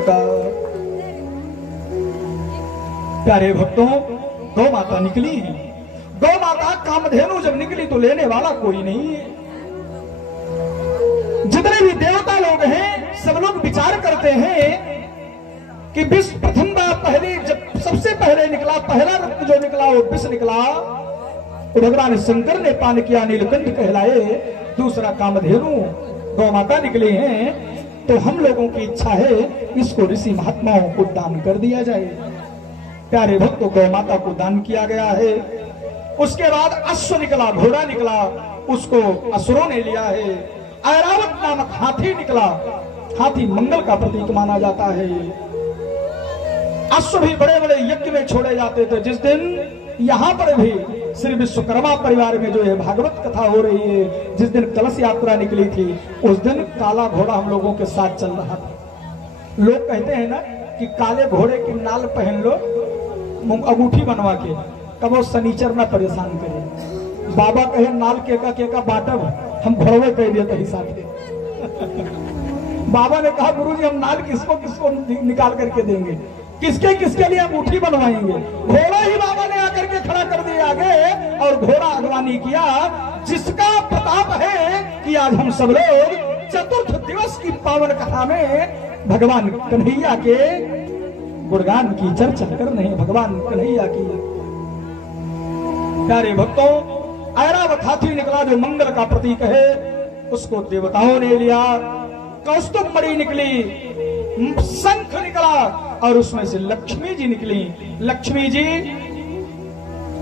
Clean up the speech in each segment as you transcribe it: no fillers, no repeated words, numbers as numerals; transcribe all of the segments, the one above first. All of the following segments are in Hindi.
का। प्यारे भक्तों, गौ माता निकली है। गौ माता कामधेनु जब निकली तो लेने वाला कोई नहीं है। जितने भी देवता लोग हैं सब लोग विचार करते हैं कि विष प्रथम बार पहले जब सबसे पहले निकला, पहला रत्न जो निकला वो विष निकला, तो भगवान शंकर ने पान किया, नीलकंठ कहलाए। दूसरा कामधेनु गौ माता निकले हैं, तो हम लोगों की इच्छा है इसको ऋषि महात्माओं को दान कर दिया जाए। प्यारे भक्तों, गौ माता को दान किया गया है। उसके बाद अश्व निकला, घोड़ा निकला, उसको असुरों ने लिया है। ऐरावत नामक हाथी निकला, हाथी मंगल का प्रतीक माना जाता है। अश्व भी बड़े बड़े यज्ञ में छोड़े जाते थे। जिस दिन यहाँ पर भी श्री विश्वकर्मा परिवार में जो है भागवत कथा हो रही है, जिस दिन कलश यात्रा निकली थी उस दिन काला घोड़ा हम लोगों के साथ चल रहा था। लोग कहते हैं ना कि काले घोड़े की नाल पहन लो अंगूठी बनवा के, कब वो सनीचर ना परेशान करे। बाबा कहे नाल केका बाटब, हम घोड़वे कह दिए थे साथे। बाबा ने कहा गुरुजी हम नाल किसको किसको निकाल करके देंगे, किसके किसके लिए अंगूठी बनवाएंगे। घोड़ा ही बाबा ने आकर के खड़ा कर दिया आगे और घोड़ा अगवानी किया। जिसका प्रताप है कि आज हम सब लोग चतुर्थ दिवस की पावन कथा में भगवान कन्हैया के गुणगान की चर्चा कर रहे हैं। भगवान कन्हैया की। प्यारे भक्तों, ऐरावत हाथी निकला जो मंगल का प्रतीक है, उसको देवताओं ने लिया। कौस्तुभ मणि निकली, शंख निकला और उसमें से लक्ष्मी जी निकली। लक्ष्मी जी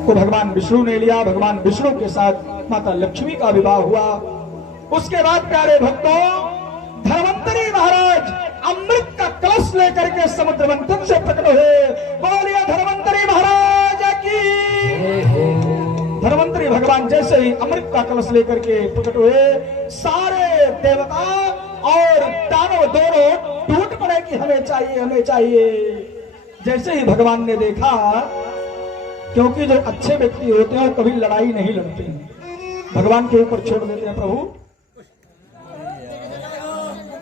को भगवान विष्णु ने लिया। भगवान विष्णु के साथ माता लक्ष्मी का विवाह हुआ। उसके बाद प्यारे भक्तों, धन्वंतरी महाराज अमृत का कलश लेकर के समुद्र मंथन से प्रकट हुए। बोलिए धन्वंतरी महाराज की। धन्वंतरी भगवान जैसे ही अमृत का कलश लेकर के प्रकट हुए, सारे देवता और दानव दोनों टूट पड़े कि हमें चाहिए हमें चाहिए। जैसे ही भगवान ने देखा, क्योंकि जो अच्छे व्यक्ति होते हैं वो कभी लड़ाई नहीं लड़ते हैं, भगवान के ऊपर छोड़ देते हैं। प्रभु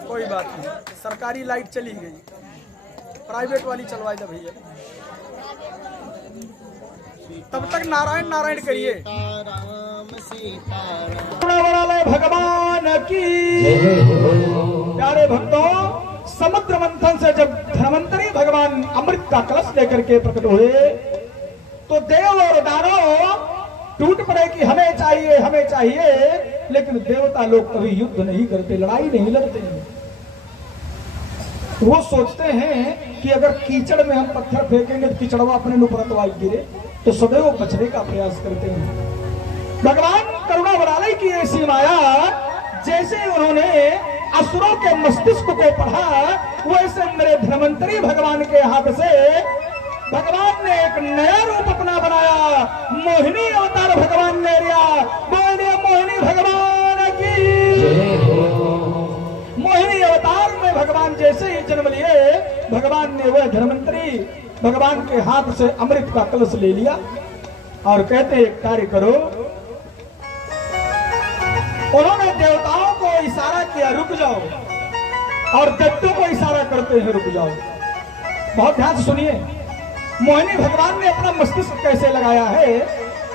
कोई बात नहीं, सरकारी लाइट चली गई, प्राइवेट वाली चलवाई दे भैया। तब तक नारायण नारायण करिए। भगवान की। प्यारे भक्तों, समुद्र मंथन से जब धन्वंतरी भगवान अमृत का कलश लेकर के प्रकट हुए, तो देव और दानव टूट पड़े कि हमें चाहिए हमें चाहिए। लेकिन देवता लोग कभी युद्ध नहीं करते, लड़ाई नहीं लड़ते हैं। वो सोचते हैं कि अगर कीचड़ में हम पत्थर फेंकेंगे तो कीचड़वा अपने ऊपर गिरे, तो सदैव बचने का प्रयास करते हैं। भगवान करुणा वरालय की ऐसी माया, जैसे उन्होंने असुरों के मस्तिष्क को पढ़ा, वैसे मेरे धन्वंतरी भगवान के हाथ से भगवान ने एक नया रूप अपना बनाया। मोहिनी अवतार भगवान ने लिया। बोलिए मोहिनी भगवान की। मोहिनी अवतार में भगवान जैसे ही जन्म लिए, भगवान ने वह धन्वंतरी भगवान के हाथ से अमृत का कलश ले लिया और कहते एक कार्य करो। उन्होंने देवताओं को इशारा किया रुक जाओ, और दैत्यों को इशारा करते हैं रुक जाओ। बहुत ध्यान से सुनिए, मोहिनी भगवान ने अपना मस्तिष्क कैसे लगाया है।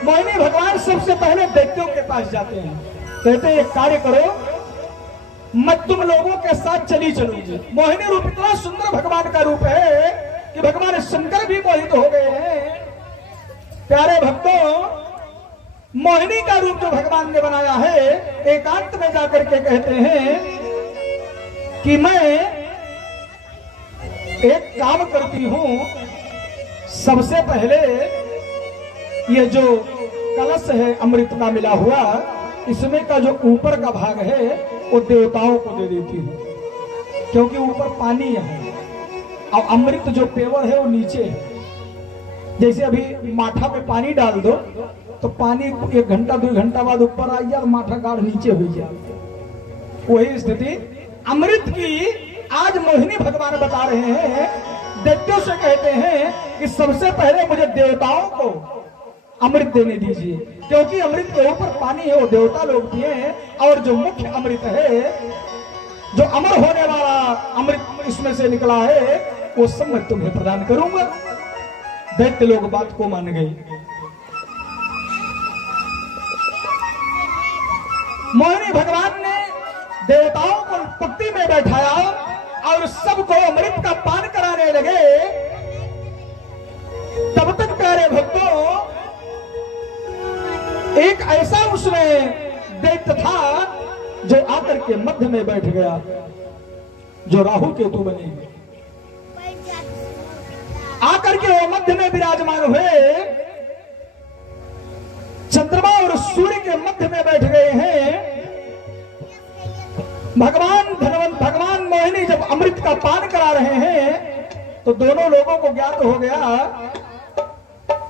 मोहिनी भगवान सबसे पहले दैत्यों के पास जाते हैं, कहते एक कार्य करो, मैं तुम लोगों के साथ चली चलूंगी। मोहिनी रूप इतना सुंदर भगवान का रूप है कि भगवान शंकर भी मोहित हो गए हैं। प्यारे भक्तों, मोहिनी का रूप जो भगवान ने बनाया है, एकांत में जाकर के कहते हैं कि मैं एक काम करती हूं, सबसे पहले ये जो कलश है अमृत का मिला हुआ, इसमें का जो ऊपर का भाग है वो देवताओं को दे देती हूँ, क्योंकि ऊपर पानी है और अमृत जो पेवर है वो नीचे है। जैसे अभी माठा पे पानी डाल दो तो पानी 1 घंटा 2 घंटा बाद ऊपर आ गया और माठा गाढ़ नीचे हो गया, वही स्थिति अमृत की आज मोहिनी भगवान बता रहे हैं। दैत्यों से कहते हैं कि सबसे पहले मुझे देवताओं को अमृत देने दीजिए, क्योंकि अमृत के ऊपर पानी है वो देवता लोग पिए हैं, और जो मुख्य अमृत है, जो अमर होने वाला अमृत इसमें से निकला है वो सब मैं तुम्हें प्रदान करूंगा। दैत्य लोग बात को मान गए। मोहिनी भगवान ने देवताओं को पंक्ति में बैठाया और सबको अमृत का पान कराने लगे। तब तक प्यारे भक्तों एक ऐसा उसमें दैत्य था जो आकर के मध्य में बैठ गया, जो राहु केतु बने आकर के वो मध्य में विराजमान हुए। चंद्रमा और सूर्य के मध्य में बैठ गए हैं। भगवान मोहिनी जब अमृत का पान करा रहे हैं तो दोनों लोगों को ज्ञात हो गया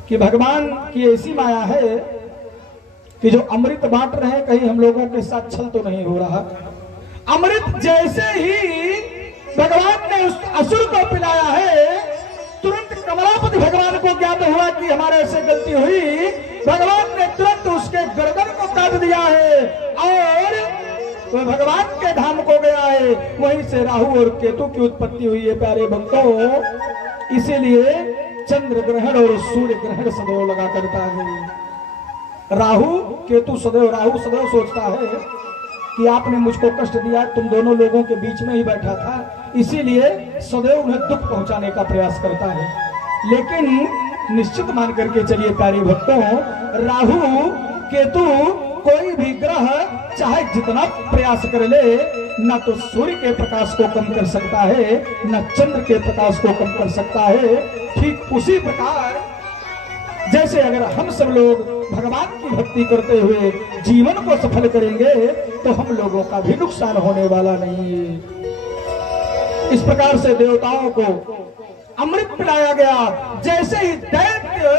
कि भगवान की ऐसी माया है कि जो अमृत बांट रहे हैं कहीं हम लोगों के साथ छल तो नहीं हो रहा। अमृत जैसे ही भगवान ने उस असुर को पिलाया है, तुरंत कमलापति भगवान को ज्ञात हुआ कि हमारे से गलती हुई। भगवान ने तुरंत उसके गर्दन को काट दिया है और वह भगवान के धाम को गया है। वहीं से राहु और केतु की उत्पत्ति हुई है प्यारे भक्तों। इसीलिए चंद्र ग्रहण और सूर्य ग्रहण सदैव लगा करता है। राहु सदैव सोचता है कि आपने मुझको कष्ट दिया, तुम दोनों लोगों के बीच में ही बैठा था, इसीलिए सदैव उन्हें दुख पहुंचाने का प्रयास करता है। लेकिन निश्चित मान करके चलिए प्यारे भक्तों, राहु केतु कोई भी ग्रह चाहे जितना प्रयास कर ले, न तो सूर्य के प्रकाश को कम कर सकता है, न चंद्र के प्रकाश को कम कर सकता है। ठीक उसी प्रकार जैसे अगर हम सब लोग भगवान की भक्ति करते हुए जीवन को सफल करेंगे तो हम लोगों का भी नुकसान होने वाला नहीं है। इस प्रकार से देवताओं को अमृत पिलाया गया। जैसे ही दैत्य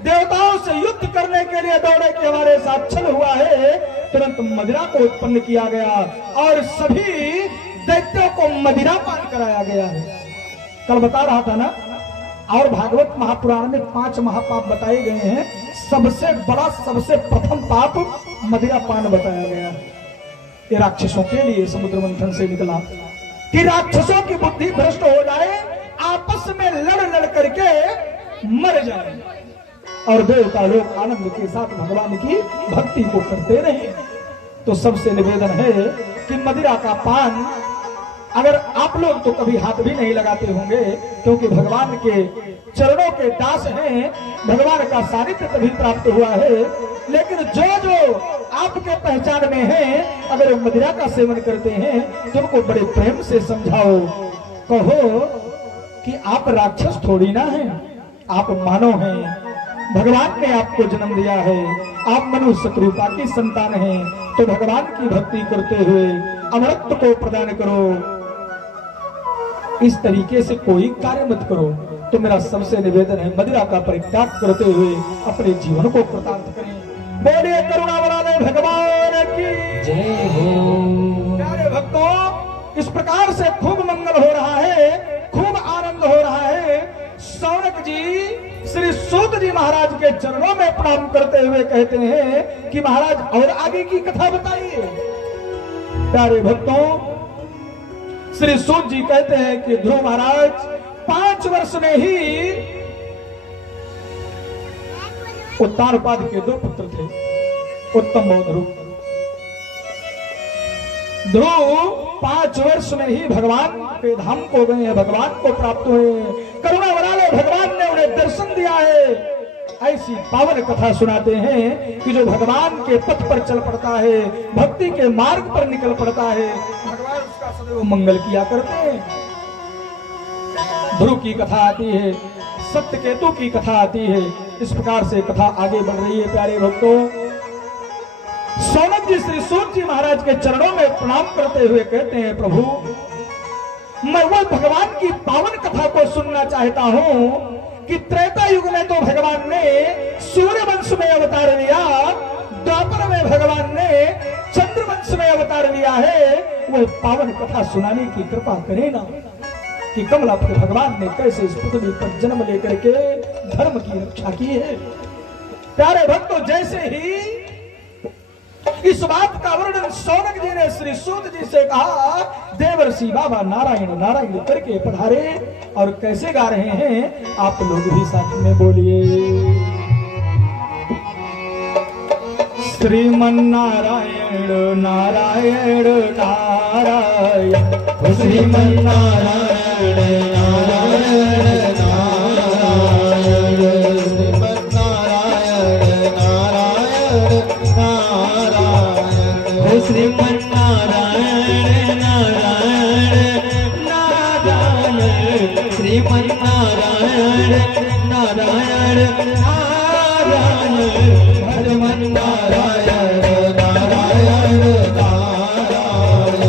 देवताओं से युद्ध करने के लिए दौड़े कि हमारे साथ छल हुआ है, तुरंत मदिरा को उत्पन्न किया गया और सभी दैत्यों को मदिरा पान कराया गया है। कल बता रहा था ना, और भागवत महापुराण में 5 महापाप बताए गए हैं। सबसे बड़ा सबसे प्रथम पाप मदिरा पान बताया गया है। ये राक्षसों के लिए समुद्र मंथन से निकला कि राक्षसों की बुद्धि भ्रष्ट हो जाए, आपस में लड़ करके मर जाए और देवता लोग आनंद के साथ भगवान की भक्ति को करते रहे। तो सबसे निवेदन है कि मदिरा का पान, अगर आप लोग तो कभी हाथ भी नहीं लगाते होंगे क्योंकि भगवान के चरणों के दास हैं, भगवान का सानिध्य तभी प्राप्त हुआ है। लेकिन जो जो आपके पहचान में हैं, अगर वो मदिरा का सेवन करते हैं तो उनको बड़े प्रेम से समझाओ, कहो कि आप राक्षस थोड़ी ना हैं, आप मानव हैं। भगवान ने आपको जन्म दिया है, आप मनुष्य कृपा की संतान हैं, तो भगवान की भक्ति करते हुए अमृत को प्रदान करो। इस तरीके से कोई कार्य मत करो। तो मेरा सबसे निवेदन है मदिरा का परित्याग करते हुए अपने जीवन को कृतार्थ करें। बोलिए करुणा वाले भगवान की जय हो। प्यारे भक्तों, इस प्रकार से खूब मंगल हो रहा है, खूब आनंद हो रहा है। सौनक जी श्री सूत जी महाराज के चरणों में प्रणाम करते हुए कहते हैं कि महाराज और आगे की कथा बताइए। प्यारे भक्तों, श्री सूत जी कहते हैं कि ध्रुव महाराज 5 वर्ष में ही उत्तानपाद के 2 पुत्र थे, उत्तम और ध्रुव। ध्रुव 5 वर्ष में ही भगवान के धाम को गए हैं, भगवान को प्राप्त हुए। करुणा वाले भगवान ने उन्हें दर्शन दिया है। ऐसी पावन कथा सुनाते हैं कि जो भगवान के पथ पर चल पड़ता है, भक्ति के मार्ग पर निकल पड़ता है, भगवान उसका सदैव मंगल किया करते हैं। ध्रुव की कथा आती है, सत्यकेतु की कथा आती है। इस प्रकार से कथा आगे बढ़ रही है। प्यारे भक्तों, सौनक जी श्री सूत जी महाराज के चरणों में प्रणाम करते हुए कहते हैं, प्रभु मैं वो भगवान की पावन कथा को सुनना चाहता हूँ कि त्रेता युग में तो भगवान ने सूर्य वंश में अवतार लिया, द्वापर में भगवान ने चंद्र वंश में अवतार लिया है। वह पावन कथा सुनाने की कृपा करें ना कि कमलापति भगवान ने कैसे इस पृथ्वी पर जन्म लेकर के धर्म की रक्षा की है। प्यारे भक्तों, जैसे ही इस बात का वर्णन शौनक जी ने श्री सूत जी से कहा। देवर्षि बाबा नारायण नारायण करके पधारे और कैसे गा रहे हैं आप लोग भी साथ में बोलिए। श्रीमन नारायण नारायण नारायण, श्रीमन नारायण नारायण नारायण, श्रीमन नारायण नारायण नारायण, श्रीमन नारायण नारायण नारायण, श्रीमन नारायण नारायण नारायण, भजमन नारायण नारायण नारायण,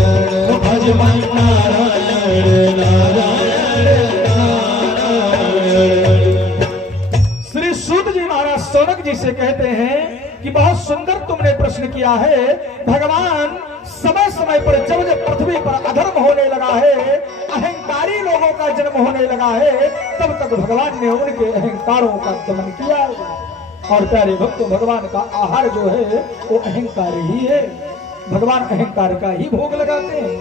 भजमन नारायण नारायण नारायण। श्री सूत जी महाराज शौनक जी से कहते हैं कि बहुत सुंदर तुमने प्रश्न किया है। भगवान समय समय पर जब जब पृथ्वी पर अधर्म होने लगा है, अहंकारी लोगों का जन्म होने लगा है, तब तक भगवान ने उनके अहंकारों का दमन किया है। और प्यारे भक्तों, भगवान का आहार जो है वो अहंकार ही है। भगवान अहंकार का ही भोग लगाते हैं,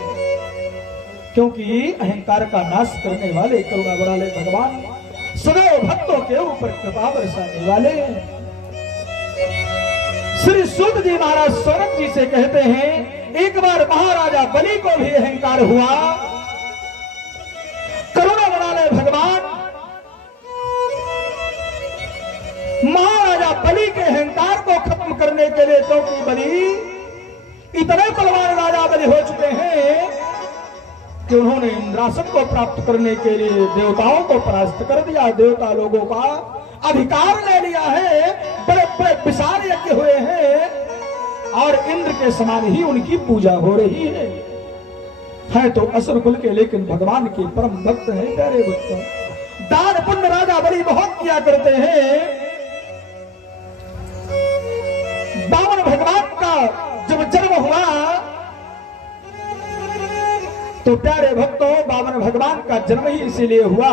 क्योंकि अहंकार का नाश करने वाले करुणा वाले भगवान सदैव भक्तों के ऊपर कृपा बरसाने वाले हैं। श्री सूत जी महाराज शौनक जी से कहते हैं, एक बार महाराजा बलि को भी अहंकार हुआ। करुणा वाले भगवान महाराजा बलि के अहंकार को खत्म करने के लिए, क्योंकि बलि इतने बलवान राजा बलि हो चुके हैं कि उन्होंने इंद्रासन को प्राप्त करने के लिए देवताओं को परास्त कर दिया, देवता लोगों का अधिकार ले लिया है, बड़े बड़े विशाल यज्ञ हुए हैं और इंद्र के समान ही उनकी पूजा हो रही है तो असुर कुल के, लेकिन भगवान के परम भक्त हैं। प्यारे भक्तों, दान पुण्य राजा बलि बहुत किया करते हैं। बामन भगवान का जब जन्म हुआ तो प्यारे भक्तों, बामन भगवान का जन्म ही इसीलिए हुआ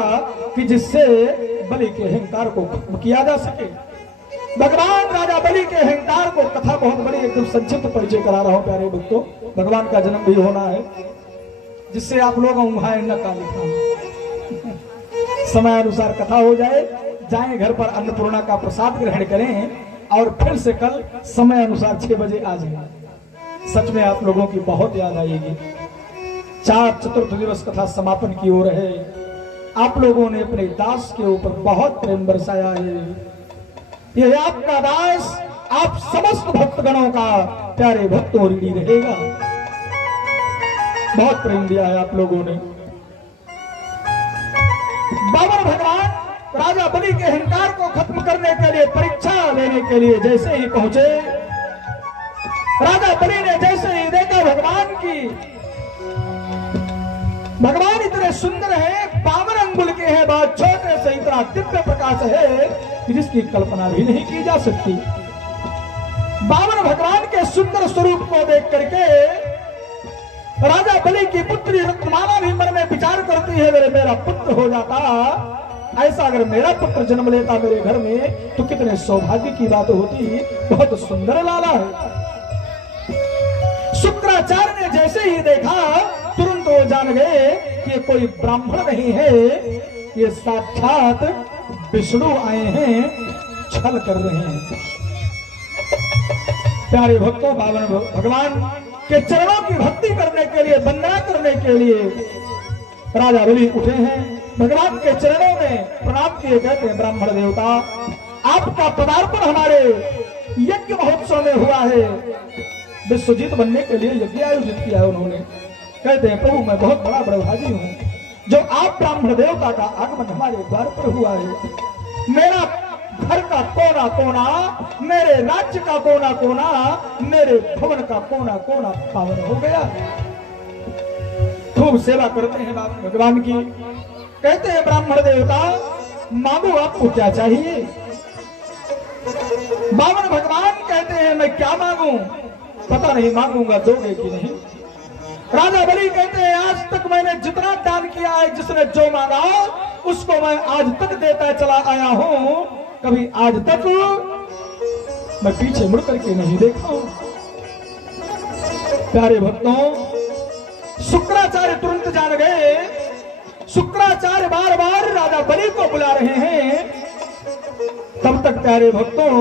कि जिससे बलि के अहंकार को खत्म किया जा सके। भगवान राजा बलि के अहंकार को, कथा बहुत बड़ी एकदम संक्षिप्त परिचय करा रहा हूं प्यारे भक्तों। भगवान का जन्म भी होना है जिससे आप लोग उम्हाए न का लिखा समय अनुसार कथा हो जाए, जाएं घर पर अन्नपूर्णा का प्रसाद ग्रहण करें और फिर से कल समय अनुसार 6 बजे आ जाए। सच में आप लोगों की बहुत याद आएगी। 4 चतुर्थ दिवस कथा समापन की ओर है। आप लोगों ने अपने दास के ऊपर बहुत प्रेम बरसाया है। यह आपका दास आप समस्त भक्तगणों का प्यारे भक्तों ऋणी रहेगा। बहुत प्रेम दिया है आप लोगों ने। बाबर भगवान राजा बलि के अहंकार को खत्म करने के लिए, परीक्षा लेने के लिए जैसे ही पहुंचे, राजा बलि ने जैसे ही देखा भगवान इतने सुंदर हैं, 52 अंगुल के हैं, बहुत छोटे से इतना दिव्य प्रकाश है कि जिसकी कल्पना भी नहीं की जा सकती। 52 भगवान के सुंदर स्वरूप को देख करके राजा बलि की पुत्री रत्नमाला भी मन में विचार करती है, अगर मेरा पुत्र हो जाता, ऐसा अगर मेरा पुत्र जन्म लेता मेरे घर में तो कितने सौभाग्य की बात होती। बहुत सुंदर लाला है। शुक्राचार्य ने जैसे ही देखा तुरंत वो जान गए कि ये कोई ब्राह्मण नहीं है, ये साक्षात विष्णु आए हैं, छल कर रहे हैं। प्यारे भक्तों, भगवान के चरणों की भक्ति करने के लिए, वंदना करने के लिए राजा बलि उठे हैं। भगवान के चरणों में प्रणाम किए, कहते हैं ब्राह्मण देवता, आपका पदार्पण हमारे यज्ञ महोत्सव में हुआ है। विश्वजीत बनने के लिए यज्ञ आयोजित किया है उन्होंने। कहते हैं प्रभु, मैं बहुत बड़ा बड़भागी हूँ जो आप ब्राह्मण देवता का आगमन हमारे द्वार पर हुआ है। मेरा घर का कोना कोना, मेरे राज्य का कोना कोना, मेरे भवन का कोना कोना पावन हो गया। खूब सेवा करते हैं भगवान की। कहते हैं ब्राह्मण देवता, मांगो आपको क्या चाहिए। 52 भगवान कहते हैं मैं क्या मांगू, पता नहीं मांगूंगा दोगे कि नहीं। राजा बलि कहते हैं आज तक मैंने जितना दान किया है, जिसने जो मांगा उसको मैं आज तक देता चला आया हूं, कभी आज तक मैं पीछे मुड़ करके नहीं देखा हूं। प्यारे भक्तों, शुक्राचार्य तुरंत जान गए। शुक्राचार्य बार बार राजा बलि को बुला रहे हैं। तब तक प्यारे भक्तों,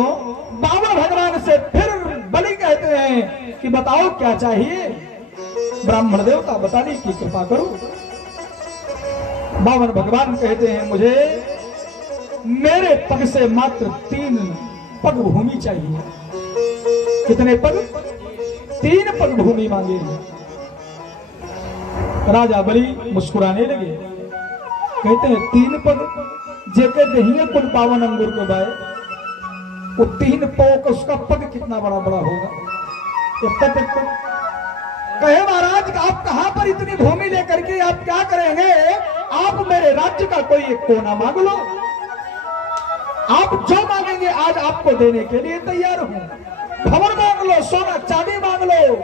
बाबा भगवान से फिर बलि कहते हैं कि बताओ क्या चाहिए। ब्राह्मण देवता बताने की कृपा करो। बावन भगवान कहते हैं मुझे मेरे पग से मात्र 3 पग भूमि चाहिए। कितने पग? 3 पग भूमि मांगे। राजा बलि मुस्कुराने लगे, कहते हैं 3 पग जेके दहिए कुल 52 अंगूर के बाय, वो 3 पोक उसका पग कितना बड़ा बड़ा होगा। कहे महाराज आप कहां पर इतनी भूमि लेकर के आप क्या करेंगे? आप मेरे राज्य का कोई एक कोना मांग लो, आप जो मांगेंगे आज आपको देने के लिए तैयार हूं। भवन मांग लो, सोना चांदी मांग लो।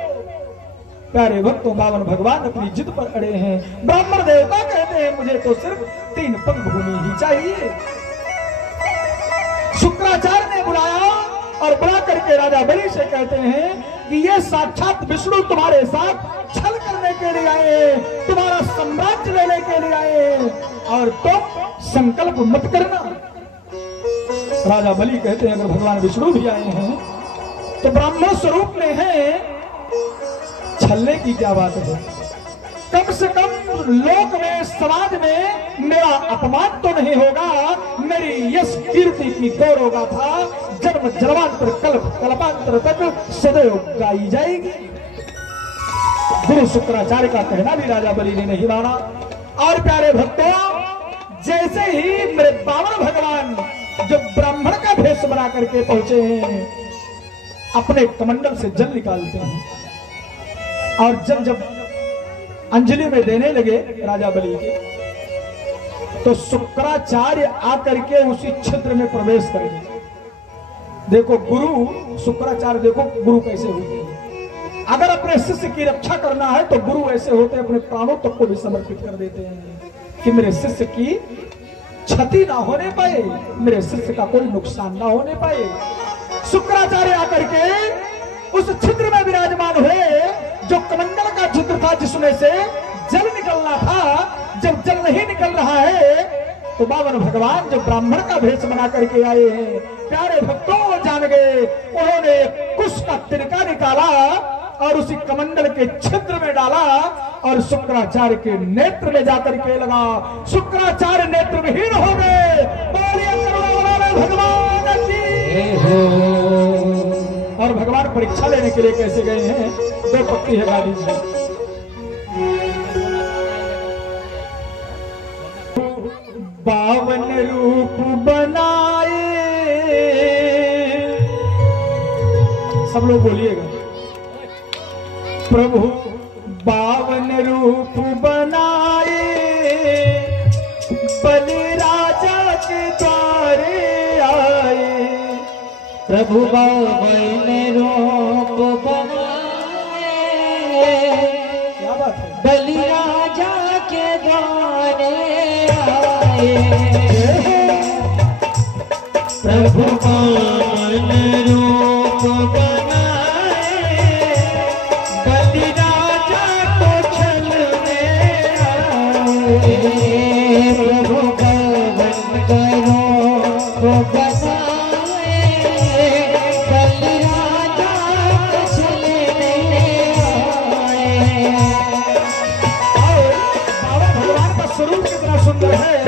प्यारे भक्तों, बावन भगवान अपनी जिद पर अड़े हैं। ब्राह्मण देवता कहते हैं मुझे तो सिर्फ 3 पग भूमि ही चाहिए। शुक्राचार्य ने बुलाया और बुला करके राजा बलि से कहते हैं कि ये साक्षात विष्णु तुम्हारे साथ छल करने के लिए आए, तुम्हारा साम्राज्य लेने के लिए आए, और तुम संकल्प मत करना। राजा बलि कहते हैं अगर भगवान विष्णु भी आए हैं तो ब्राह्मण स्वरूप में है, छलने की क्या बात है। कम से कम लोक में, समाज में मेरा अपमान तो नहीं होगा। मेरी यश कीर्ति की गौरव गाथा जन्म जन्मांतर कल्पांतर तक सदैव गाई जाएगी। गुरु शुक्राचार्य का कहना भी राजा बलि ने नहीं माना। और प्यारे भक्तों, जैसे ही मेरे बावन भगवान जो ब्राह्मण का भेष बना करके पहुंचे हैं, अपने कमंडल से जल निकालते हैं और जब अंजलि में देने लगे राजा बलि के, तो शुक्राचार्य आकर के उसी क्षेत्र में प्रवेश कर गए। देखो गुरु, शुक्राचार्य देखो गुरु कैसे होते हैं। अगर अपने शिष्य की रक्षा करना है तो गुरु ऐसे होते हैं, अपने प्राणों तक को भी समर्पित कर देते हैं कि मेरे शिष्य की क्षति ना होने पाए, मेरे शिष्य का कोई नुकसान ना होने पाए। शुक्राचार्य आकर के उस छिद्र में विराजमान हुए जो कमंडल का छिद्र था जिसमें से जल निकलना था। जब जल नहीं निकल रहा है तो बावन भगवान जो ब्राह्मण का भेष बना करके आए हैं, प्यारे भक्तों जान गए। उन्होंने कुश का तिनका निकाला और उसी कमंडल के छिद्र में डाला और शुक्राचार्य के नेत्र में जाकर के लगा। शुक्राचार्य नेत्र विहीन हो गए। भगवान की और भगवान परीक्षा लेने के लिए कैसे गए हैं? 2 पत्ती है गाड़ी में। बावन रूप बनाए, सब लोग बोलिएगा, प्रभु बावन रूप बनाए, बलि राजा के द्वारे आए। प्रभु बावन रूप बनाए, क्या बात है, बलि राजा के द्वारे आए। प्रभु बावन रूप बनाए, बलि राजा को छलने आए। प्रभु बावन रूप बनाए, बलि राजा को छलने आए। बाबा भगवान का स्वरूप कितना सुंदर है।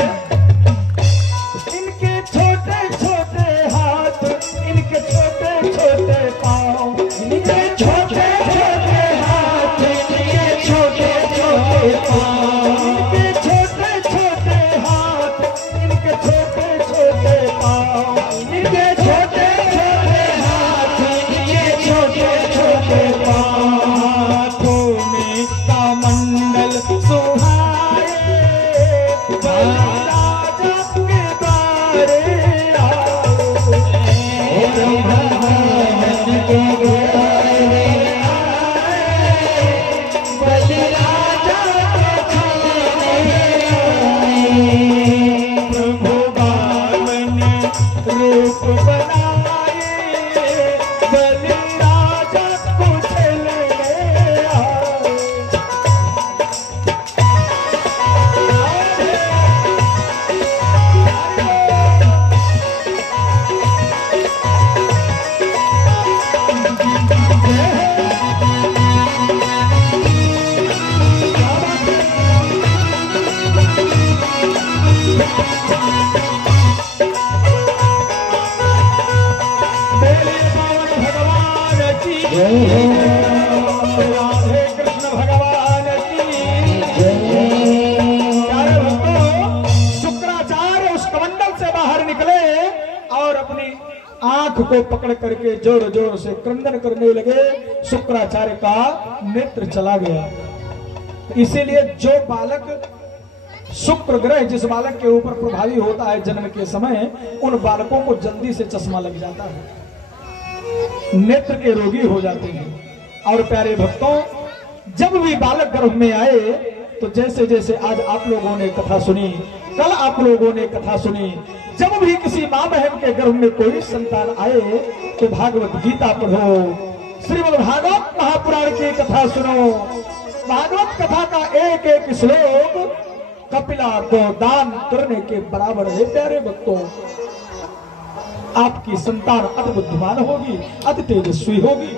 इनके छोटे छोटे हाथ, इनके छोटे छोटे पांव, इनके छोटे छोटे हाथ, इनके छोटे छोटे पांव, इनके छोटे छोटे हाथ, इनके छोटे छोटे पांव, इनके छोटे छोटे हाथ, इनके छोटे छोटे पांव। हाथों में कमंडल सुहाए, बलि आंख को पकड़ करके जोर जोर से क्रंदन करने लगे। शुक्राचार्य का नेत्र चला गया। इसीलिए जो बालक शुक्र ग्रह जिस बालक के ऊपर प्रभावी होता है जन्म के समय, उन बालकों को जल्दी से चश्मा लग जाता है, नेत्र के रोगी हो जाते हैं। और प्यारे भक्तों, जब भी बालक गर्भ में आए तो जैसे जैसे आज आप लोगों ने कथा सुनी, कल आप लोगों ने कथा सुनी, जब भी किसी मां बहन के गर्भ में कोई संतान आए तो भागवत गीता पढ़ो, श्रीमद् भागवत महापुराण की कथा सुनो। भागवत कथा का एक एक श्लोक कपिला को दान करने के बराबर है। प्यारे भक्तों, आपकी संतान अति बुद्धिमान होगी, अति तेजस्वी होगी।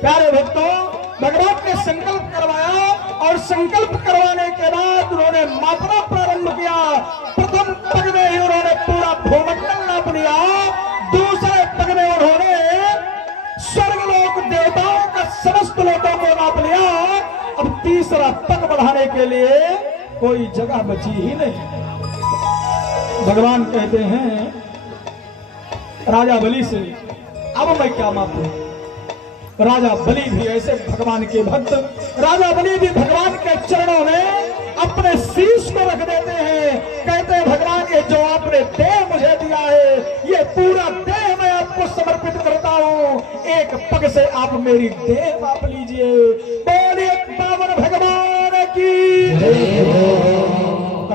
प्यारे भक्तों, भगवान ने संकल्प करवाया और संकल्प करवाने के बाद उन्होंने मापना प्रारंभ किया। प्रथम पग में ही उन्होंने पूरा भूमंडल नाप लिया, दूसरे पग में उन्होंने स्वर्गलोक देवताओं का समस्त लोकों को नाप लिया। अब तीसरा पग बढ़ाने के लिए कोई जगह बची ही नहीं। भगवान कहते हैं राजा बलि से, अब मैं क्या मापूं। राजा बलि भी ऐसे भगवान के भक्त, राजा बलि भी भगवान के चरणों में अपने शीश को रख देते हैं। कहते हैं भगवान, ये जो आपने देह मुझे दिया है, ये पूरा देह मैं आपको समर्पित करता हूँ। एक पग से आप मेरी देह माप लीजिए। बोलिए पावन भगवान की।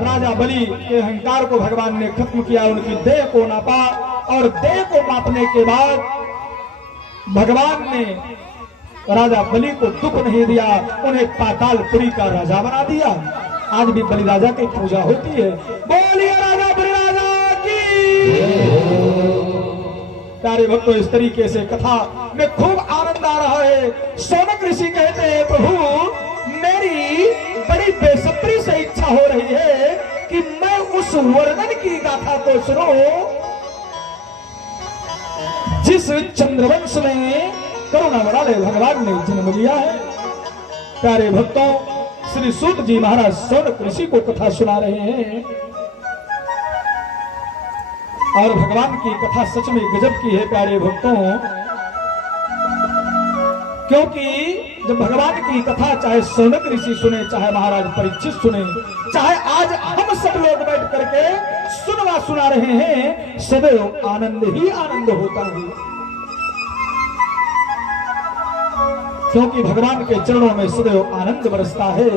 राजा बलि के अहंकार को भगवान ने खत्म किया, उनकी देह को नापा और देह को मापने के बाद भगवान ने राजा बलि को दुख नहीं दिया, उन्हें पातालपुरी का राजा बना दिया। आज भी बलि राजा की पूजा होती है। बोलिए राजा बलि राजा की। प्यारे भक्तों, इस तरीके से कथा में खूब आनंद आ रहा है। शौनक ऋषि कहते हैं, प्रभु मेरी बड़ी बेसब्री से इच्छा हो रही है कि मैं उस वर्णन की गाथा को सुनो जिस चंद्रवंश में करुणा वाले भगवान ने जन्म लिया है। प्यारे भक्तों, श्री सूत जी महाराज शौनक ऋषि को कथा सुना रहे हैं और भगवान की कथा सच में गजब की है। प्यारे भक्तों, क्योंकि जब भगवान की कथा चाहे शौनक ऋषि सुने, चाहे महाराज परीक्षित सुने, चाहे आज हम सब लोग बैठ करके सुना रहे हैं, सदैव आनंद ही आनंद होता है। क्योंकि भगवान के चरणों में सदैव आनंद बरसता है।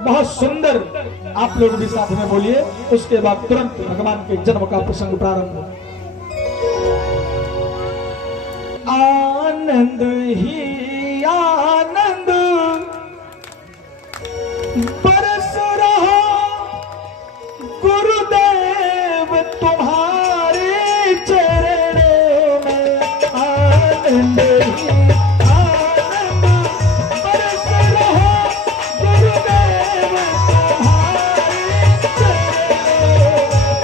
बहुत सुंदर, आप लोग भी साथ में बोलिए। उसके बाद तुरंत भगवान के जन्म का प्रसंग प्रारंभ। आनंद ही आनंद बरस रहा गुरुदेव तुम्हारे चरणों में। आनंद ही आनंद बरस रहा गुरुदेव तुम्हारे चरणों में।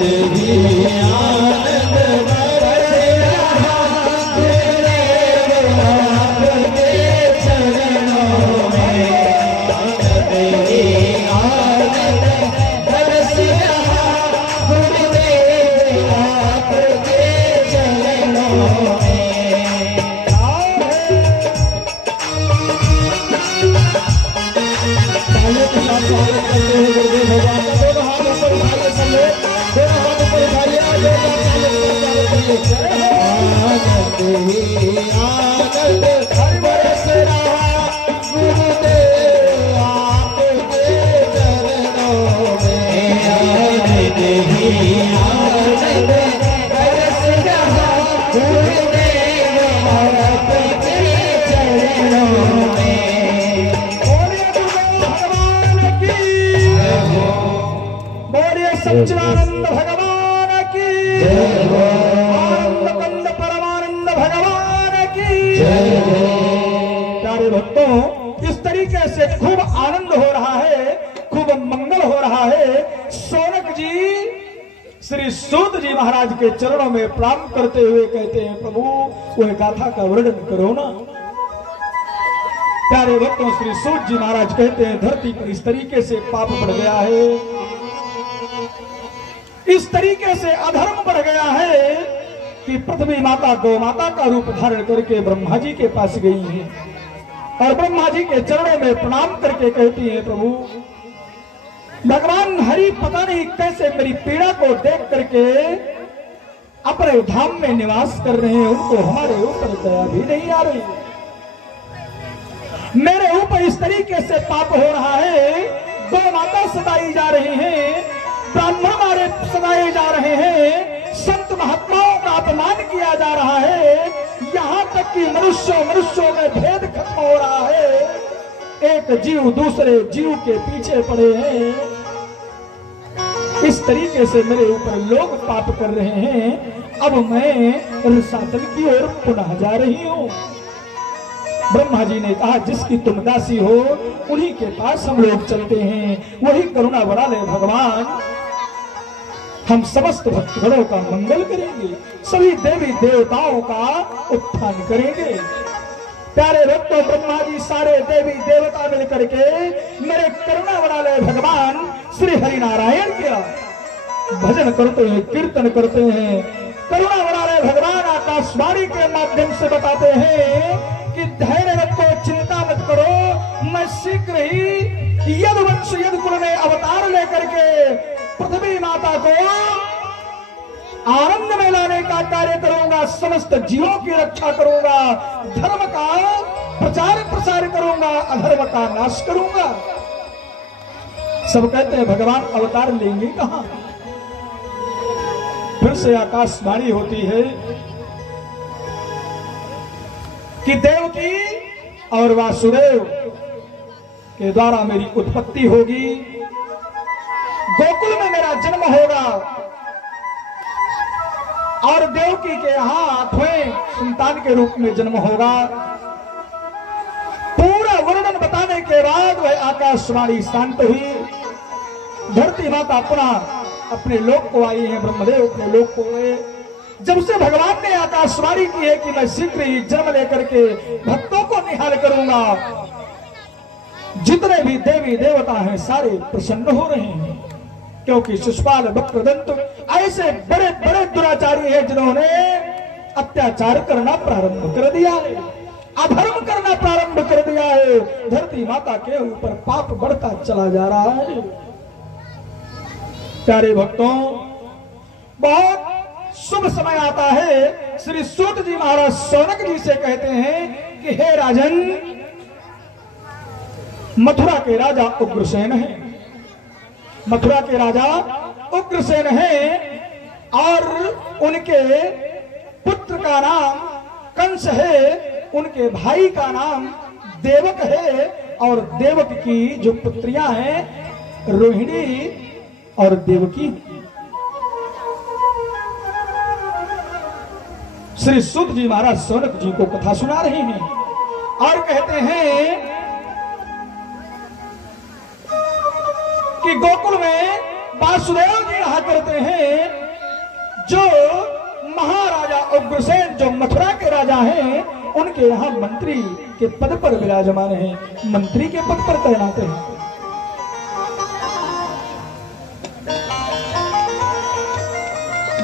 ही आनंद बरस रहा गुरुदेव आपके चरणों में। आनंद ही आनंद बरस रहा गुरुदेव आपके चरणों में। तालियों के साथ स्वागत करते हैं गुरुदेव भगवान का। दोनों हाथ ऊपर उठाइए सब लोग, दोनों हाथ ऊपर उठाइए, जोरदार तालियों के साथ स्वागत करिए। आनंद ही आनंद बरस रहा गुरुदेव आपके चरणों में। आनंद ही आनंद बरस रहा गुरुदेव आपके चरणों में। सच्चिदानंद भगवान की, आनंद कंद परमानंद भगवान की। प्यारे भक्तों, इस तरीके से खूब आनंद हो रहा है, खूब मंगल हो रहा है। सौनक जी श्री सूत जी महाराज के चरणों में प्रणाम करते हुए कहते हैं, प्रभु वह गाथा का वर्णन करो ना। प्यारे भक्तों, श्री सूत जी महाराज कहते हैं, धरती पर इस तरीके से पाप बढ़ गया है, इस तरीके से अधर्म बढ़ गया है कि पृथ्वी माता गौ माता का रूप धारण करके ब्रह्मा जी के पास गई है और ब्रह्मा जी के चरणों में प्रणाम करके कहती है, प्रभु भगवान हरि पता नहीं कैसे मेरी पीड़ा को देख करके अपने धाम में निवास कर रहे हैं, उनको हमारे ऊपर दया भी नहीं आ रही। मेरे ऊपर इस तरीके से पाप हो रहा है, गौ माता सताई जा रही है, ब्राह्मण हमारे सताए जा रहे हैं, संत महात्माओं का अपमान किया जा रहा है, यहाँ तक कि मनुष्यों में भेद खत्म हो रहा है, एक जीव दूसरे जीव के पीछे पड़े हैं। इस तरीके से मेरे ऊपर लोग पाप कर रहे हैं, अब मैं रसातल की ओर पुनः जा रही हूँ। ब्रह्मा जी ने कहा, जिसकी तुम दासी हो उन्हीं के पास हम लोग चलते हैं, वही करुणा बड़ा ले भगवान। हम समस्त भक्तगणों का मंगल करेंगे, सभी देवी देवताओं का उत्थान करेंगे। प्यारे भक्तों, ब्रह्मा जी सारे देवी देवता मिलकर के मेरे करुणा वाले भगवान श्री हरिनारायण का भजन करते हैं, कीर्तन करते हैं। करुणा वाले भगवान आकाशवाणी के माध्यम से बताते हैं कि धैर्य रखो, चिंता मत करो, मैं शीघ्र ही यदुवंश यदुकुल में अवतार लेकर के पृथ्वी माता को आनंद में लाने का कार्य करूंगा, समस्त जीवों की रक्षा करूंगा, धर्म का प्रचार प्रसार करूंगा, अधर्म का नाश करूंगा। सब कहते हैं भगवान अवतार लेंगे कहां? फिर से आकाशवाणी होती है कि देवकी और वासुदेव के द्वारा मेरी उत्पत्ति होगी, गोकुल में मेरा जन्म होगा और देवकी के यहां 8वें संतान के रूप में जन्म होगा। पूरा वर्णन बताने के बाद वह आकाशवाणी शांत हुई। धरती माता पुनः अपने लोक को आई है, ब्रह्मदेव अपने लोक को गए। जब से भगवान ने आकाशवाणी की है कि मैं शीघ्र ही जन्म लेकर के भक्तों को निहाल करूंगा, जितने भी देवी देवता हैं सारे प्रसन्न हो रहे हैं, क्योंकि शिशुपाल वक्रदंत ऐसे बड़े बड़े दुराचारी हैं जिन्होंने अत्याचार करना प्रारंभ कर दिया है, अधर्म करना प्रारंभ कर दिया है। धरती माता के ऊपर पाप बढ़ता चला जा रहा है। प्यारे भक्तों, बहुत शुभ समय आता है। श्री सूत जी महाराज सौनक जी से कहते हैं कि हे राजन, मथुरा के राजा उग्रसेन हैं, मथुरा के राजा उग्रसेन हैं और उनके पुत्र का नाम कंस है, उनके भाई का नाम देवक है और देवक की जो पुत्रियां हैं रोहिणी और देवकी। श्री सूत जी महाराज सौनक जी को कथा सुना रहे हैं और कहते हैं कि गोकुल में वासुदेव जी रहा करते हैं, जो महाराजा उग्रसेन जो मथुरा के राजा हैं, उनके यहाँ मंत्री के पद पर विराजमान हैं, मंत्री के पद पर तैनात हैं।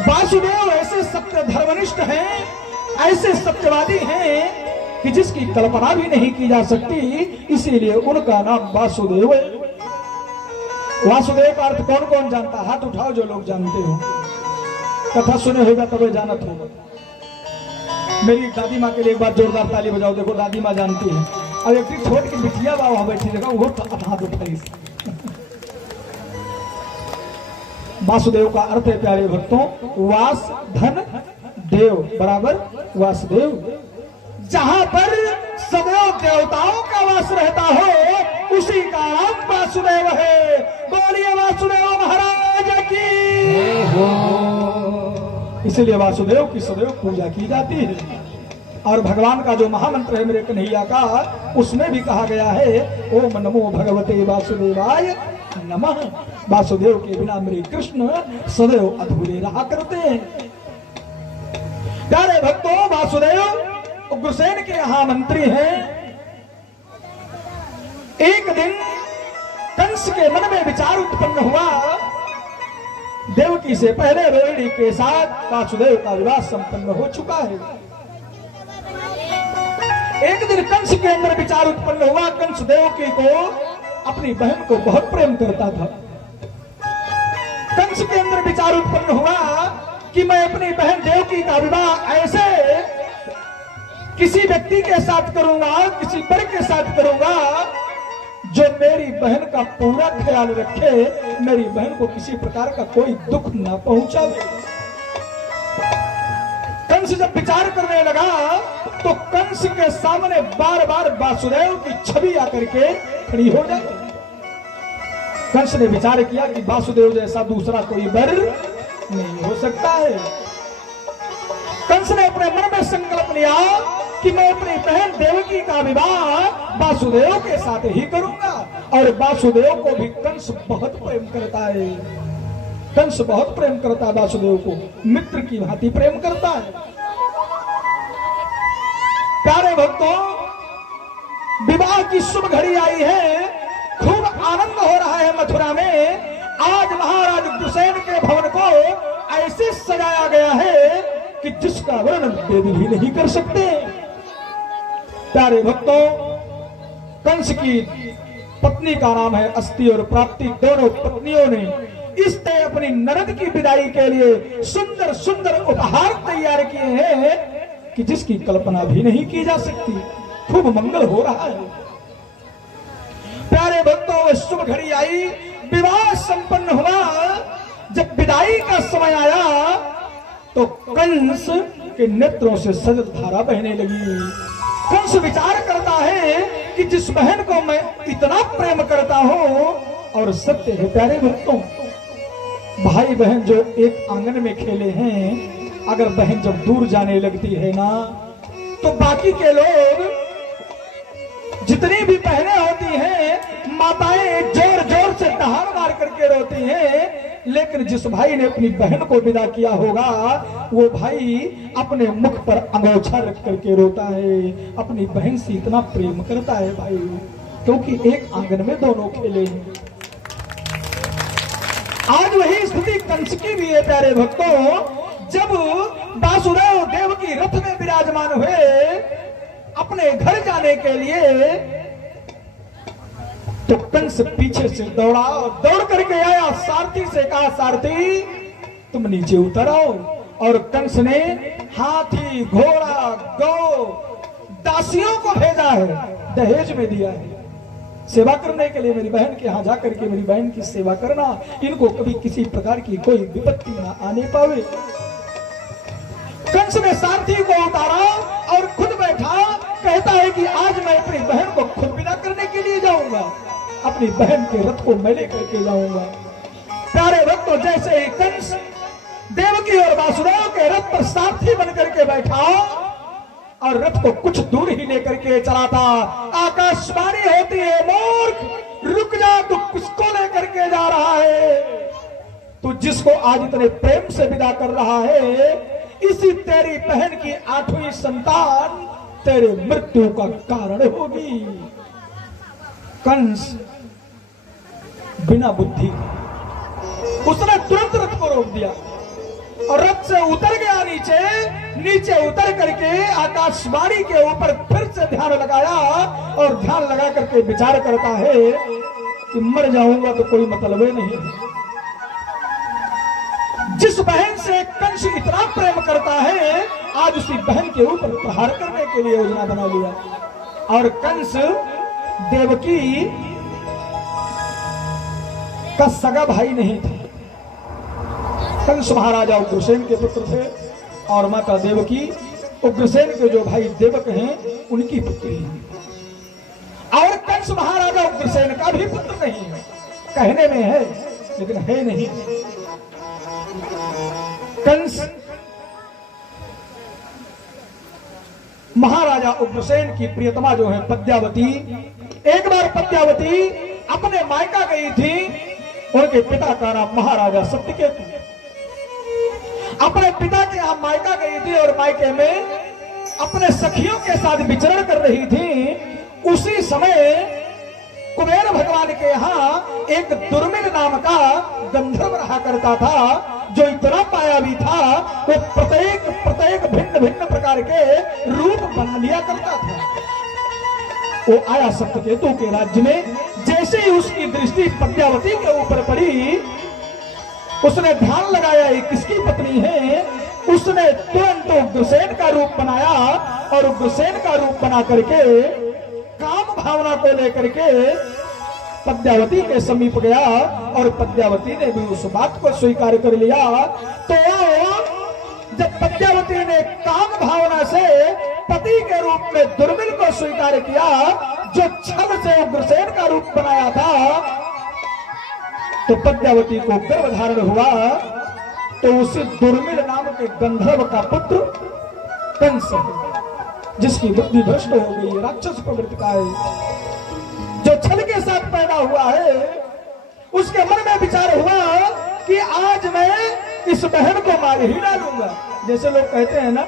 वासुदेव ऐसे सत्य धर्मनिष्ठ हैं, ऐसे सत्यवादी हैं कि जिसकी कल्पना भी नहीं की जा सकती, इसीलिए उनका नाम वासुदेव है। वासुदेव का अर्थ कौन कौन जानता? हाथ उठाओ जो लोग जानते हो, कथा सुने होगा तब जानत होगा। मेरी दादी माँ के लिए एक बार जोरदार ताली बजाओ, देखो दादी माँ जानती है। अब एक छोड़ के बिटिया बाबा बैठी, देखो वो हाथ उठाई। वासुदेव का अर्थ है प्यारे भक्तों, वास धन देव बराबर वासुदेव। जहां पर सदैव देवताओं का वास रहता हो, उसी का नाम वासुदेव है। बोलिए वासुदेव महाराज की। इसलिए वासुदेव की सदैव पूजा की जाती है। और भगवान का जो महामंत्र है मेरे कन्हैया का, उसमें भी कहा गया है, ओम नमो भगवते वासुदेवाय नमः। वासुदेव के बिना मेरे कृष्ण सदैव अधूरे रहा करते हैं। प्यारे भक्तों, वासुदेव उग्रसेन के यहाँ मंत्री हैं। एक दिन कंस के मन में विचार उत्पन्न हुआ, देवकी से पहले रोहिणी के साथ वासुदेव का विवाह संपन्न हो चुका है। एक दिन कंस के अंदर विचार उत्पन्न हुआ, कंस देवकी को अपनी बहन को बहुत प्रेम करता था। कंस के अंदर विचार उत्पन्न हुआ कि मैं अपनी बहन देवकी का विवाह ऐसे किसी व्यक्ति के साथ करूंगा, किसी वर के साथ करूंगा जो मेरी बहन का पूरा ख्याल रखे, मेरी बहन को किसी प्रकार का कोई दुख ना पहुंचावे। कंस जब विचार करने लगा तो कंस के सामने बार बार वासुदेव की छवि आकर के खड़ी हो जाए। कंस ने विचार किया कि वासुदेव जैसा दूसरा कोई वर नहीं हो सकता है। कंस ने अपने मन में संकल्प लिया कि मैं अपनी बहन देवकी का विवाह वासुदेव के साथ ही करूंगा। और वासुदेव को भी कंस बहुत प्रेम करता है। कंस बहुत प्रेम करता है वासुदेव को, मित्र की भांति प्रेम करता है। प्यारे भक्तों, विवाह की शुभ घड़ी आई है, खूब आनंद हो रहा है मथुरा में। आज महाराज उग्रसेन के भवन को ऐसे सजाया गया है कि जिसका वर्णन वेद भी नहीं कर सकते। प्यारे भक्तों, कंस की पत्नी का नाम है अस्ति और प्राप्ति। दोनों पत्नियों ने इस तरह अपनी नरद की विदाई के लिए सुंदर सुंदर उपहार तैयार किए हैं कि जिसकी कल्पना भी नहीं की जा सकती। खूब मंगल हो रहा है। प्यारे भक्तों, शुभ घड़ी आई, विवाह संपन्न हुआ। जब विदाई का समय आया तो कंस के नेत्रों से सजल धारा बहने लगी। कंस विचार करता है कि जिस बहन को मैं इतना प्रेम करता हूं, और सत्य है प्यारे भक्तों, भाई बहन जो एक आंगन में खेले हैं, अगर बहन जब दूर जाने लगती है ना, तो बाकी के लोग जितनी भी बहनें होती हैं, माताएं जोर जोर से दहाड़ मार करके रोती हैं। लेकिन जिस भाई ने अपनी बहन को विदा किया होगा, वो भाई अपने मुख पर अंगोछा रख करके रोता है। अपनी बहन से इतना प्रेम करता है भाई, क्योंकि एक आंगन में दोनों खेले हैं। आज वही स्थिति कंस की भी है प्यारे भक्तों। जब वासुदेव देवकी रथ में विराजमान हुए अपने घर जाने के लिए, तो कंस पीछे से दौड़ा और दौड़ करके आया। सारथी से कहा, सारथी तुम नीचे उतर आओ। और कंस ने हाथी, घोड़ा, गौ, दासियों को भेजा है, दहेज में दिया है सेवा करने के लिए। मेरी बहन के यहाँ जाकर के मेरी बहन की सेवा करना, इनको कभी किसी प्रकार की कोई विपत्ति ना आने पावे। कंस ने सारथी को उतारा और खुद बैठा। कहता है कि आज मैं अपनी बहन को खुद विदा करने के लिए जाऊंगा, अपनी बहन के रथ को मैं लेकर के जाऊंगा। प्यारे भक्तों, जैसे ही कंस देवकी और वासुदेव के रथ पर सारथी बनकर के बैठा और रथ को कुछ दूर ही लेकर के चला था, आकाशवाणी होती है, मूर्ख रुक जा, तू किसको लेकर के जा रहा है। तू जिसको आज इतने प्रेम से विदा कर रहा है, इसी तेरी बहन की 8वीं संतान तेरे मृत्यु का कारण होगी। कंस बिना बुद्धि उसने तुरंत रथ को रोक दिया और रथ से उतर गया नीचे। नीचे उतर करके आकाशवाणी के ऊपर फिर से ध्यान लगाया और ध्यान लगा करके विचार करता है कि मर जाऊंगा तो कोई मतलब ही नहीं। जिस बहन से कंस इतना प्रेम करता है, आज उसी बहन के ऊपर प्रहार करने के लिए योजना बना लिया। और कंस देवकी का सगा भाई नहीं था। कंस महाराजा उग्रसेन के पुत्र थे और माता देवकी उग्रसेन के जो भाई देवक हैं उनकी पुत्री है। और कंस महाराजा उग्रसेन का भी पुत्र नहीं है, कहने में है लेकिन है नहीं। कंस महाराजा उग्रसेन की प्रियतमा जो है पद्यावती, एक बार पद्यावती अपने मायका गई थी। उनके पिता का नाम महाराजा सत्यकेतु। अपने पिता के यहां मायका गई थी और मायके में अपने सखियों के साथ विचरण कर रही थी। उसी समय कुबेर भगवान के यहाँ एक दुर्मिल नाम का गंधर्व रहा करता था, जो इतना मायावी था वो प्रत्येक भिन्न भिन्न प्रकार के रूप बना लिया करता था। वो आया सत्यकेतु के राज्य में। जैसे ही उसकी दृष्टि पद्यावती के ऊपर पड़ी, उसने ध्यान लगाया ये किसकी पत्नी है। उसने तुरंत उग्रसेन का रूप बनाया और उग्रसेन का रूप बना करके काम भावना को लेकर के पद्यावती के समीप गया और पद्यावती ने भी उस बात को स्वीकार कर लिया। तो जब पद्यावती ने काम भावना से पति के रूप में दुर्मिल को स्वीकार किया, जो छल से उग्रसेन का रूप बनाया था, तो पद्यावती को गर्भ धारण हुआ। तो उसी दुर्मिल नाम के गंधर्व का पुत्र कंस, जिसकी बुद्धि भ्रष्ट हो गई, राक्षस प्रवृत्ति का है, जो छल के साथ पैदा हुआ है, उसके मन में विचार हुआ कि आज मैं इस बहन को मार ही डालूंगा। जैसे लोग कहते हैं ना,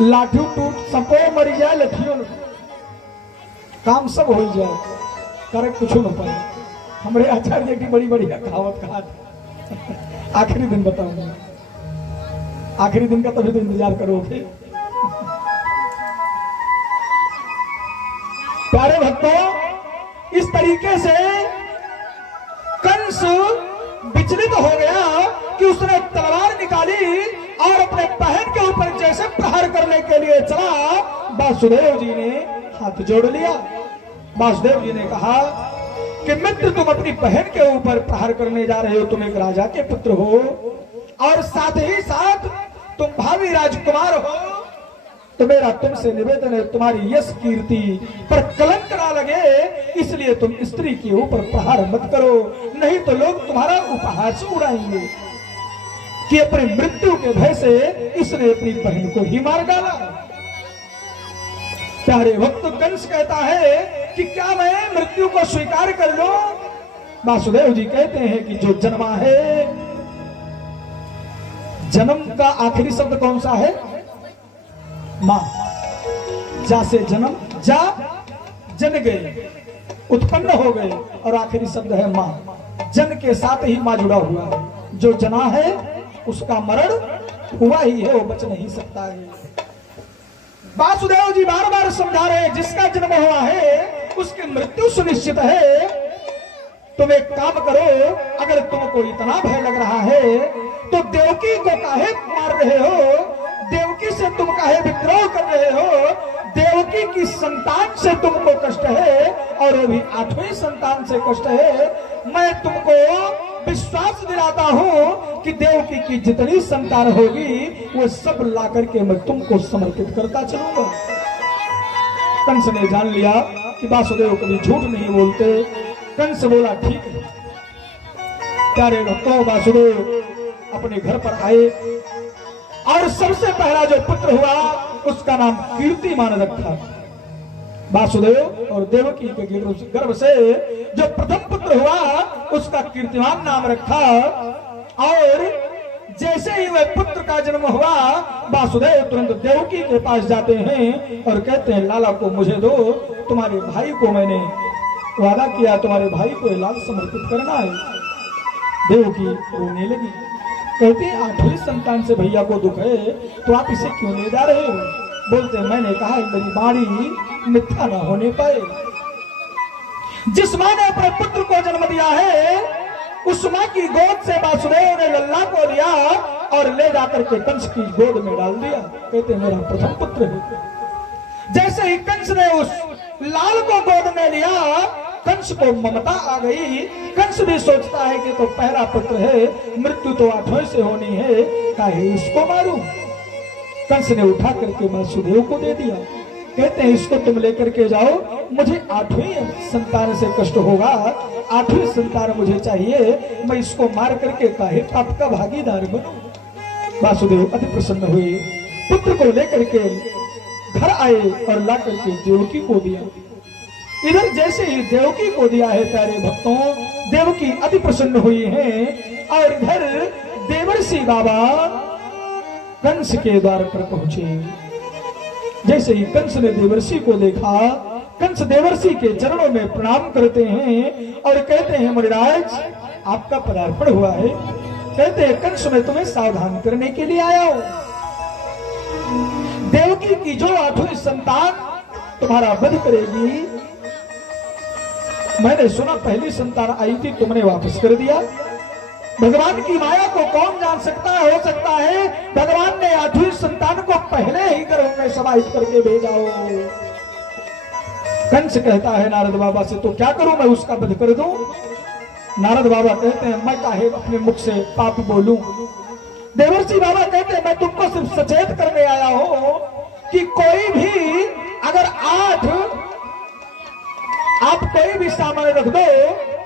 लाठी टूट सपो मरी जाए लठियों काम सब हो जाए, करे कुछ न पाए। हमारे आचार्य की बड़ी बढ़िया कहावत कहा था। आखिरी दिन बताऊंगा, आखिरी दिन का तभी तो इंतजार करोगे। प्यारे भक्तों, इस तरीके से कंस विचलित हो गया कि उसने तलवार निकाली और अपने बहन के ऊपर जैसे प्रहार करने के लिए चला, वासुदेव जी ने हाथ जोड़ लिया। वासुदेव जी ने कहा कि मित्र, तुम अपनी बहन के ऊपर प्रहार करने जा रहे हो, तुम एक राजा के पुत्र हो और साथ ही साथ तुम भावी राजकुमार हो, तो मेरा तुमसे निवेदन है, तुम्हारी यश कीर्ति पर कलंक ना लगे, इसलिए तुम स्त्री के ऊपर प्रहार मत करो, नहीं तो लोग तुम्हारा उपहास उड़ाएंगे कि अपनी मृत्यु के भय से इसने अपनी बहन को ही मार डाला। प्यारे भक्त, कंस कहता है कि क्या मैं मृत्यु को स्वीकार कर लूं? वासुदेव जी कहते हैं कि जो जन्मा है, जन्म का आखिरी शब्द कौन सा है? मां। जा से जन्म, जा जन गए, उत्पन्न हो गए, और आखिरी शब्द है मां। जन के साथ ही मां जुड़ा हुआ है। जो जना है उसका मरण हुआ ही है, वो बच नहीं सकता है। वासुदेव जी बार बार समझा रहे हैं, जिसका जन्म हुआ है उसकी मृत्यु सुनिश्चित है। तुम एक काम करो, अगर तुमको इतना भय लग रहा है तो देवकी को काहे मार रहे हो? देवकी से तुम काहे विद्रोह कर रहे हो? देवकी की संतान से तुमको कष्ट है और वो भी 8वीं संतान से कष्ट है। मैं तुमको विश्वास दिलाता हूं कि देवकी की जितनी संतान होगी वो सब ला करके मैं तुमको समर्पित करता चलूंगा। कंस ने जान लिया कि वासुदेव कभी झूठ नहीं बोलते। कंस बोला, ठीक है। प्यारे भक्तों, वासुदेव अपने घर पर आए और सबसे पहला जो पुत्र हुआ उसका नाम कीर्तिमान रखा। वासुदेव और देवकी के गर्भ से जो प्रथम पुत्र हुआ उसका कीर्तिमान नाम रखा। और जैसे ही वह पुत्र का जन्म हुआ वासुदेव तुरंत देवकी के पास जाते हैं और कहते हैं लाला को मुझे दो, तुम्हारे भाई को मैंने वादा किया, तुम्हारे भाई को लाल समर्पित करना है। देवकी रोने लगी, कहते हैं 8वीं संतान से भैया को दुख है तो आप इसे क्यों ले जा रहे हो? बोलते मैंने कहा मेरी बाणी मिथ्या न होने पाए। जिस मां ने अपने पुत्र को जन्म दिया है उस मां की गोद से वासुदेव ने लल्ला को लिया और ले जाकर के कंस की गोद में डाल दिया। कहते मेरा प्रथम पुत्र है। जैसे ही कंस ने उस लाल को गोद में लिया कंस को ममता आ गई। कंस भी सोचता है कि तो पहला पुत्र है, मृत्यु तो 8वें से होनी है, काहे इसको मारूं। कंस ने उठा करके वासुदेव को दे दिया। कहते हैं इसको तुम लेकर के जाओ, मुझे 8वीं संतान से कष्ट होगा, 8वीं संतान मुझे चाहिए, मैं इसको मार करके काहे पाप का भागीदार बनूं। वासुदेव अति प्रसन्न हुए, पुत्र को लेकर के घर आए और ला करके देवकी को दिया। इधर जैसे ही देवकी को दिया है प्यारे भक्तों, देवकी अति प्रसन्न हुई है। और इधर देवर्षि बाबा कंस के द्वार पर पहुंचे। जैसे ही कंस ने देवर्षि को देखा, कंस देवर्षि के चरणों में प्रणाम करते हैं और कहते हैं मुनिराज आपका पदार्पण हुआ है। कहते हैं कंस मैं तुम्हें सावधान करने के लिए आया हूं। देवकी की जो 8वीं संतान तुम्हारा वध करेगी, मैंने सुना पहली संतान आई थी तुमने वापस कर दिया। भगवान की माया को कौन जान सकता है? हो सकता है भगवान ने 8वीं संतान को पहले ही गर्भ में समाहित करके भेजा हो। कंस कहता है नारद बाबा से तो क्या करूं, मैं उसका वध कर दूं? नारद बाबा कहते हैं मैं काहे अपने मुख से पाप बोलूं। देवर्षि बाबा कहते हैं मैं तुमको सिर्फ सचेत करने आया हूं कि कोई भी अगर आप कोई भी सामान रख दो,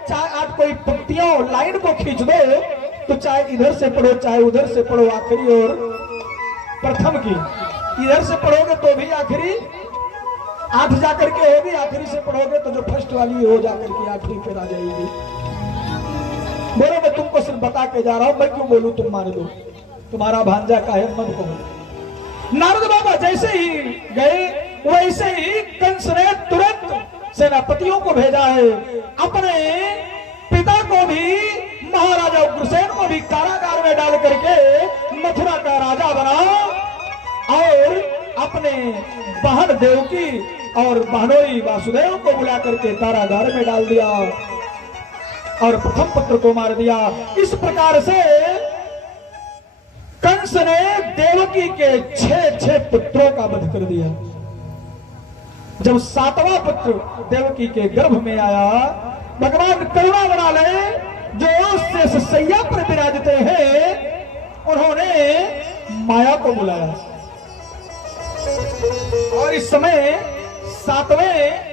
चाहे आप कोई पंक्तियों लाइन को खींच दो, तो चाहे इधर से पढ़ो चाहे उधर से पढ़ो, आखिरी और प्रथम की इधर से पढ़ोगे तो भी आखिरी 8 जाकर के होगी, आखिरी से पढ़ोगे तो जो फर्स्ट वाली हो जाकर के आखिरी फिर आ जाएगी। बोलो मैं तुमको सिर्फ बता के जा रहा हूं, मैं क्यों बोलूं तुम मार दो, तुम्हारा भांजा का है मन को। नारद बाबा जैसे ही गए वैसे ही कंस ने तुरंत सेनापतियों को भेजा है, अपने पिता को भी महाराजा उग्रसेन को भी कारागार में डाल करके मथुरा का राजा बना और अपने बहन देवकी और बहनोई वासुदेव को बुला करके कारागार में डाल दिया और प्रथम पुत्र को मार दिया। इस प्रकार से कंस ने देवकी के 6 पुत्रों का वध कर दिया। जब 7वां पुत्र देवकी के गर्भ में आया, भगवान करुणा बना ले जो शेषशैया पर विराजते हैं, उन्होंने माया को बुलाया और इस समय 7वें